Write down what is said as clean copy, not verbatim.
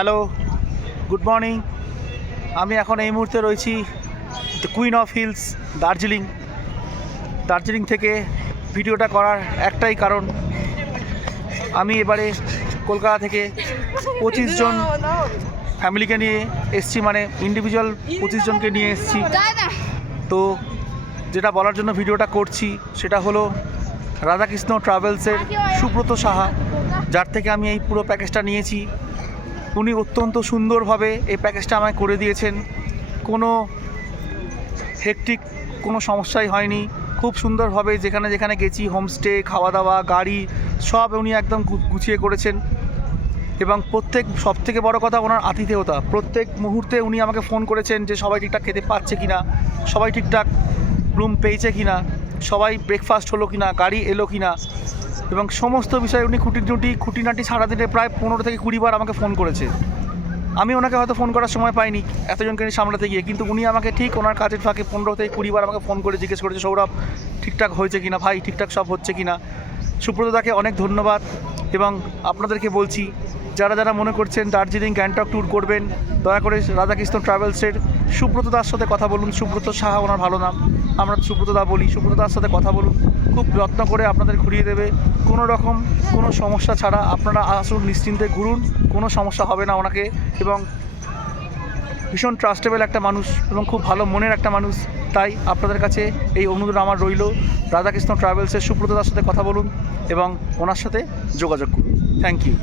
Hello, good morning. আমি এখন এই মুহূর্তে রয়েছি the queen of hills Darjeeling থেকে ভিডিওটা করার একটাই কারণ, আমি এবারে কলকাতা থেকে 25 জন ফ্যামিলিকে নিয়ে এসছি, মানে ইন্ডিভিজুয়াল 25 জনকে নিয়ে এসছি। তো যেটা বলার জন্য ভিডিওটা করছি সেটা হলো রাধাকৃষ্ণ ট্রাভেলসের সুব্রত সাহা, যার থেকে আমি এই পুরো প্যাকেজটা নিয়েছি। উনি অত্যন্ত সুন্দরভাবে এই প্যাকেজটা আমায় করে দিয়েছেন। কোনো হেকটিক কোনো সমস্যাই হয়নি। খুব সুন্দরভাবে যেখানে যেখানে গেছি, হোমস্টে, খাওয়া দাওয়া, গাড়ি সব উনি একদম গুছিয়ে করেছেন। এবং সবথেকে বড় কথা, ওনার আতিথেয়তা। প্রত্যেক মুহূর্তে উনি আমাকে ফোন করেছেন যে সবাই ঠিকঠাক খেতে পাচ্ছে কি না, সবাই ঠিকঠাক রুম পেয়েছে কি না, সবাই ব্রেকফাস্ট হলো কি না, গাড়ি এলো কি না, এবং সমস্ত বিষয়ে উনি খুঁটিনাটি সারাদিনে প্রায় 15 থেকে 20 বার আমাকে ফোন করেছে। আমি ওনাকে হয়তো ফোন করার সময় পাইনি এতজনকে সামলাতে গিয়ে, কিন্তু উনি আমাকে ঠিক ওনার কাজের ফাঁকে 15 থেকে 20 বার আমাকে ফোন করে জিজ্ঞেস করেছে, সৌরভ ঠিকঠাক হয়েছে কিনা, ভাই ঠিকঠাক সব হচ্ছে কিনা। সুব্রতদাকে অনেক ধন্যবাদ। এবং আপনাদেরকে বলছি, যারা যারা মনে করছেন দার্জিলিং গ্যাংটক ট্যুর করবেন, দয়া করে রাধাকৃষ্ণ ট্রাভেলসের সুব্রতদার সাথে কথা বলুন। সুব্রত সাহা ওনার ভালো নাম, আমরা সুব্রতদা বলি। সুব্রতদার সাথে কথা বলুন, খুব যত্ন করে আপনাদের ঘুরিয়ে দেবে। কোনো রকম কোনো সমস্যা ছাড়া আপনারা আসুন, নিশ্চিন্তে ঘুরুন, কোনো সমস্যা হবে না ওনাকে। এবং ভীষণ ট্রাস্টেবল একটা মানুষ এবং খুব ভালো মনের একটা মানুষ। তাই আপনাদের কাছে এই অনুরোধ আমার রইল, রাধাকৃষ্ণ ট্রাভেলসের সুব্রতদার সাথে কথা বলুন এবং ওনার সাথে যোগাযোগ করুন। Thank you.